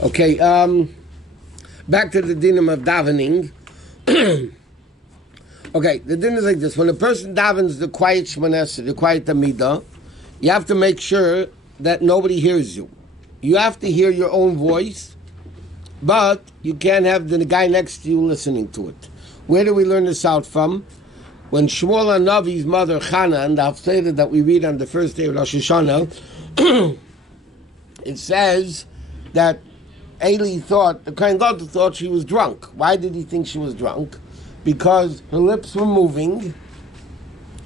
Okay, back to the dinim of davening. Okay, the din is like this. When a person davens the quiet shmanesra, the quiet amida, you have to make sure that nobody hears you. You have to hear your own voice, but you can't have the guy next to you listening to it. Where do we learn this out from? When Shmuel HaNavi's mother, Chana, and the Haftarah that we read on the first day of Rosh Hashanah, it says that Eli thought, the Kohen Gadol thought she was drunk. Why did he think she was drunk? Because her lips were moving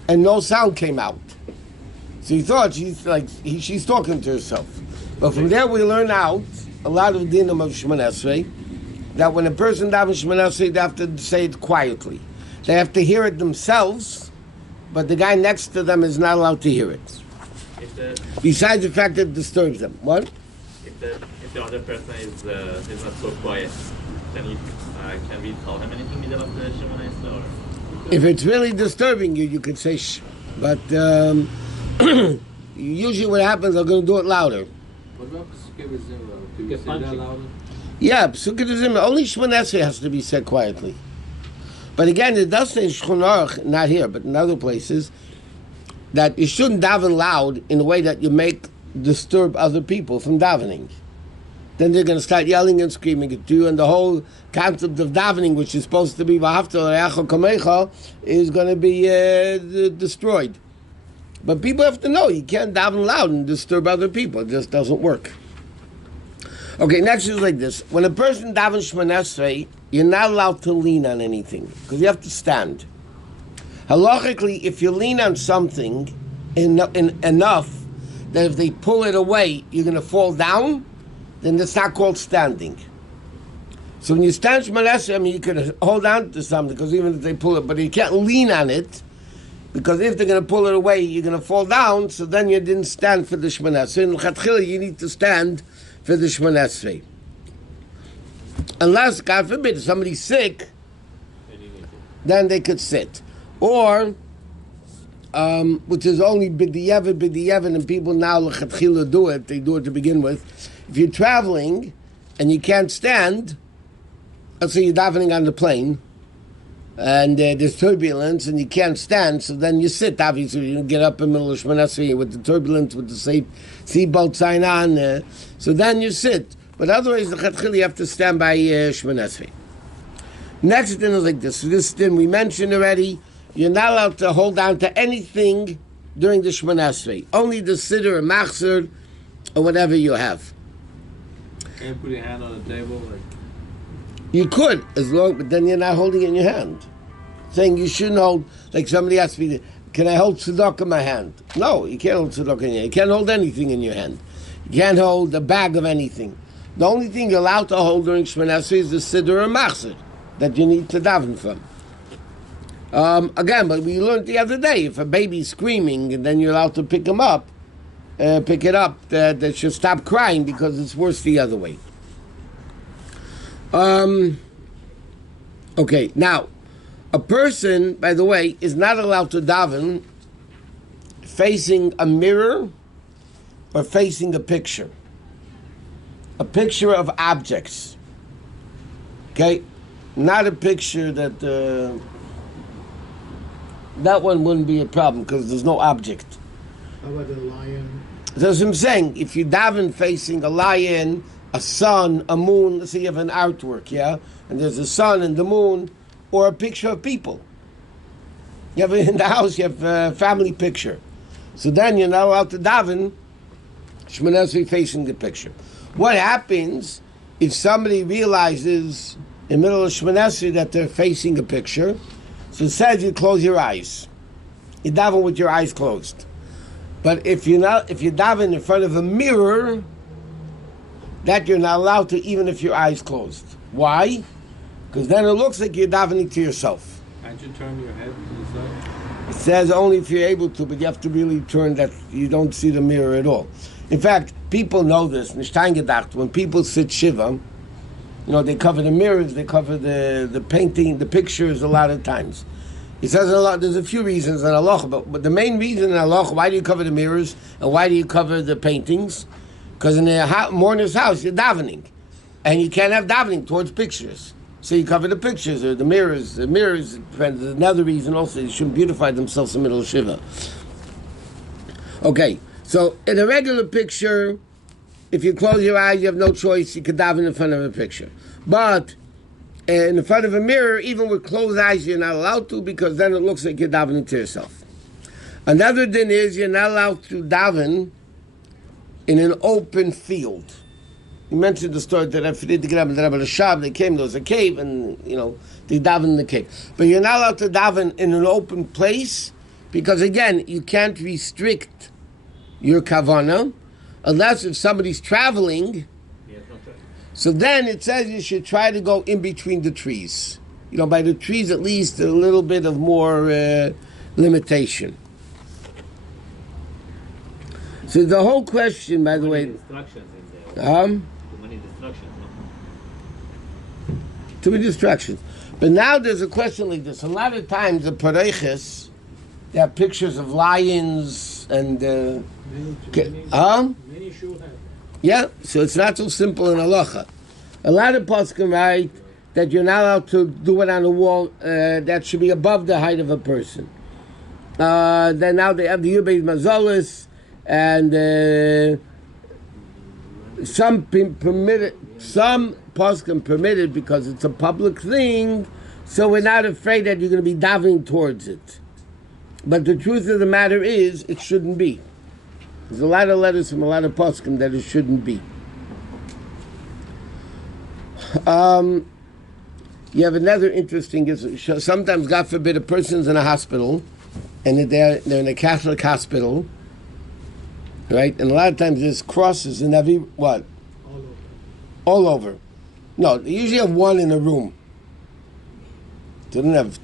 and no sound came out. So he thought she's talking to herself. But from there we learn out a lot of dinim of Shemon Esrei, that when a person davens Shemon Esrei, they have to say it quietly. They have to hear it themselves, but the guy next to them is not allowed to hear it. Besides the fact that it disturbs them. What? If the other person is not so quiet, then can we tell him anything middle of the Shemon Esrei? If it's really disturbing you, you could say shh. But usually what happens, they're going to do it louder. What about Pesukei V'Zimra? Do you say that louder? Yeah, Pesukei V'Zimra. Only Shemon Esrei has to be said quietly. But again, it does say in Shulchan Aruch, not here, but in other places, that you shouldn't daven loud in a way that you disturb other people from davening. Then they're going to start yelling and screaming at you, and the whole concept of davening, which is supposed to be v'ahavta l'reacha kamecha, is going to be destroyed. But people have to know you can't daven loud and disturb other people. It just doesn't work. Okay, next is like this. When a person davens Shemon Esrei, you're not allowed to lean on anything, because you have to stand. Halachically, if you lean on something enough that if they pull it away, you're going to fall down, then that's not called standing. So when you stand Shemon Esrei, you can hold on to something, because even if they pull it, but you can't lean on it, because if they're going to pull it away, you're going to fall down, so then you didn't stand for the Shemon Esrei. In L'chatchila, you need to stand for the Shemon Esrei. Unless, God forbid, if somebody's sick, then they could sit. Or, which is only b'di'evet, and people now l'chatchila do it, they do it to begin with. If you're traveling and you can't stand, let's say you're davening on the plane, and there's turbulence and you can't stand, so then you sit, obviously. You get up in the middle of Shemon Esrei with the turbulence, with the seatbelt sign on, so then you sit. But otherwise, the Chatchil, you have to stand by Shemon Esrei. Next thing is like this. So this thing we mentioned already, you're not allowed to hold on to anything during the Shemon Esrei. Only the siddur or machzor or whatever you have. Can you put your hand on the table? You could, but then you're not holding it in your hand. Saying you shouldn't hold, like somebody asked me, can I hold tzedakah in my hand? No, you can't hold tzedakah in your hand. You can't hold anything in your hand. You can't hold a bag of anything. The only thing you're allowed to hold during Shemon Esrei is the siddur or machzor that you need to daven from. Again, but we learned the other day, if a baby's screaming and then you're allowed to pick it up, that should stop crying because it's worse the other way. Okay, now, a person, by the way, is not allowed to daven facing a mirror or facing a picture of objects. Okay, not a picture that one wouldn't be a problem because there's no object. How about the lion? That's what I'm saying. If you daven facing a lion, a sun, a moon, let's say you have an artwork, yeah, and there's a sun and the moon, or a picture of people. You have in the house, you have a family picture. So then you're not allowed to daven Shemon Esrei facing the picture. What happens if somebody realizes in the middle of Shemon Esrei that they're facing a picture? So it says you close your eyes. You daven with your eyes closed. But if you daven in front of a mirror, that you're not allowed to, even if your eyes closed. Why? Because then it looks like you're davening to yourself. Can't you turn your head to the side? It says only if you're able to, but you have to really turn that you don't see the mirror at all. In fact, people know this. When people sit shiva, they cover the mirrors, they cover the painting, the pictures a lot of times. It says a lot. There's a few reasons in halacha, but the main reason in halacha, why do you cover the mirrors and why do you cover the paintings? Because in the mourner's house, you're davening. And you can't have davening towards pictures. So you cover the pictures or the mirrors. The mirrors, there's another reason also, you shouldn't beautify themselves in the middle of Shiva. Okay, so in a regular picture, if you close your eyes, you have no choice, you could daven in front of a picture. But in front of a mirror, even with closed eyes, you're not allowed to, because then it looks like you're davening to yourself. Another thing is, you're not allowed to daven in an open field. You mentioned the story that after the Rabbi Shab, they came, there was a cave, and, they daven in the cave. But you're not allowed to daven in an open place, because again, you can't restrict your kavanah, unless if somebody's traveling, so then it says you should try to go in between the trees. By the trees at least, a little bit of more limitation. So the whole question, by the way... Distractions in there. Too many distractions. Too many distractions. But now there's a question like this. A lot of times the pareiches, they have pictures of lions and... Many shul have. Yeah, so it's not so simple in halacha. A lot of poskim write that you're not allowed to do it on a wall that should be above the height of a person. Then now they have the Yubei Mazolis, and some poskim permitted because it's a public thing, so we're not afraid that you're going to be davening towards it. But the truth of the matter is, it shouldn't be. There's a lot of letters from a lot of poskim that it shouldn't be. You have another interesting... Sometimes, God forbid, a person's in a hospital, and they're in a Catholic hospital, right? And a lot of times there's crosses in every... What? All over. No, they usually have one in a room. They don't have...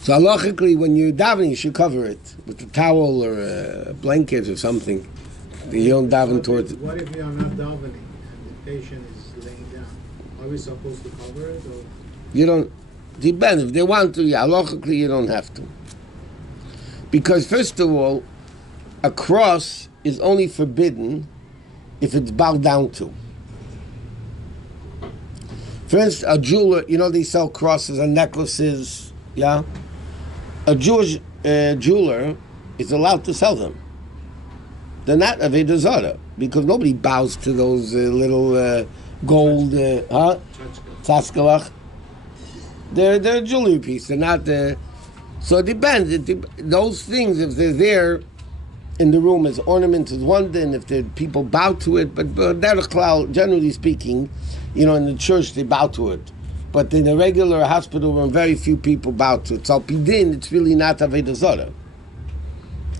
So halachically, when you're davening, you should cover it with a towel or a blanket or something. You don't daven towards it. What if you are not davening and the patient is laying down? Are we supposed to cover it? Or? You don't... Depends. If they want to, halachically, you don't have to. Because, first of all, a cross is only forbidden if it's bowed down to. For instance, a jeweler, they sell crosses and necklaces, yeah? A Jewish jeweler is allowed to sell them. They're not Avodah Zarah, because nobody bows to those little gold, tzaskalach. They're a jewelry piece. They're not. So it depends. Those things, if they're there in the room as ornaments, is one thing. If the people bow to it, but generally speaking, in the church they bow to it. But in a regular hospital room, very few people bow to it. So pidin, it's really not Avodah Zarah.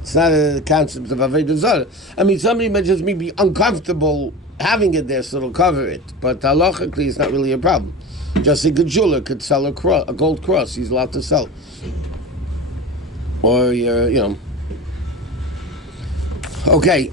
It's not a concept of Avodah Zarah. I mean, somebody might just be uncomfortable having it there, so it'll cover it. But halachically, it's not really a problem. Just like a jeweler could sell a gold cross, he's allowed to sell. Or, Okay,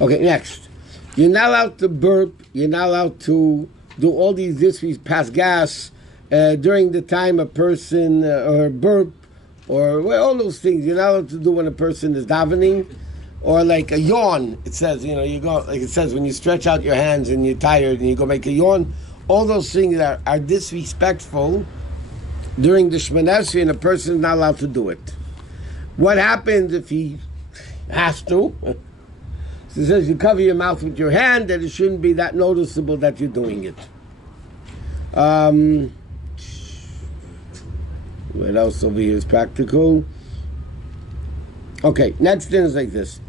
Okay, next. You're not allowed to burp. You're not allowed to do all these pass gas during the time a person or burp or all those things. You're not allowed to do when a person is davening, or like a yawn. It says, you go like it says when you stretch out your hands and you're tired and you go make a yawn. All those things are disrespectful during the Shemoneh Esrei, and a person is not allowed to do it. What happens if he has to? So it says you cover your mouth with your hand, that it shouldn't be that noticeable that you're doing it. What else over here is practical? Okay, next thing is like this.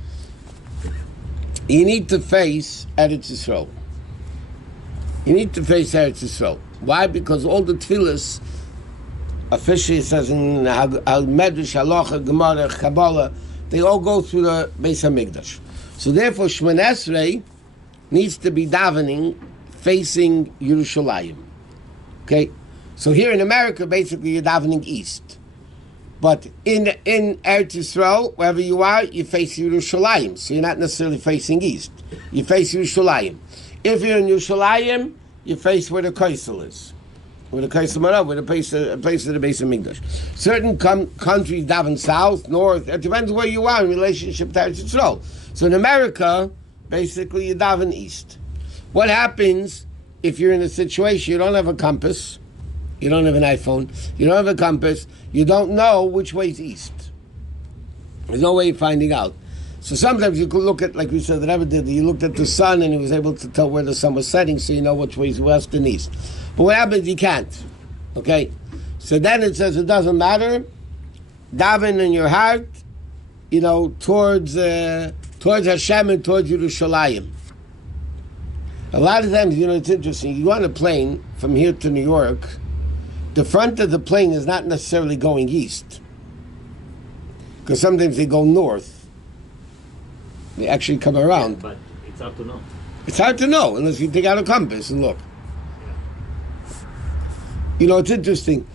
You need to face Eretz Yisrael. You need to face Eretz Yisrael. Why? Because all the tefillas, officially it says in Al-Medrash, Halacha, Gemara, Kabbalah, they all go through the Beis HaMikdash. So therefore, Shemoneh Esrei needs to be davening facing Yerushalayim. Okay? So here in America, basically, you're davening east. But in Eretz Yisrael, wherever you are, you face Yerushalayim. So you're not necessarily facing east. You face Yerushalayim. If you're in Yerushalayim, you face where the Kaisel is. with a Kaisam with a place of the base of Migdash. Certain countries daven south, north. It depends where you are in relationship to Eretz Yisrael. So in America, basically you daven east. What happens if you're in a situation you don't have a compass, you don't have an iPhone, you don't have a compass, you don't know which way is east? There's no way of finding out. So sometimes you could look at, like we said, the Rebbe did, you looked at the sun and he was able to tell where the sun was setting, so you know which way is west and east. But what happens, you can't. Okay? So then it says it doesn't matter. Daven in your heart, towards Hashem and towards Yerushalayim. A lot of times, it's interesting. You go on a plane from here to New York, the front of the plane is not necessarily going east. Because sometimes they go north. They actually come around. But it's hard to know. It's hard to know unless you take out a compass and look. It's interesting.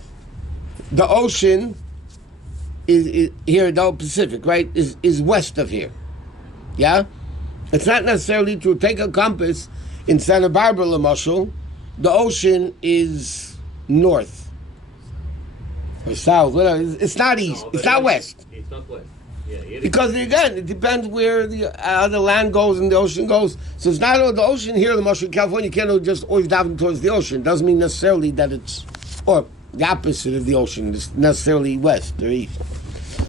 The ocean is here, the Pacific, right, is west of here. Yeah? It's not necessarily to take a compass in Santa Barbara, Lamashal. The ocean is north. Or south, whatever. It's not east. No, it's not west. It's not west. Yeah, Because again, it depends where the land goes and the ocean goes. So it's not the ocean here, the ocean in California. You can't just always dive towards the ocean. It doesn't mean necessarily that it's, or the opposite of the ocean. It's necessarily west or east.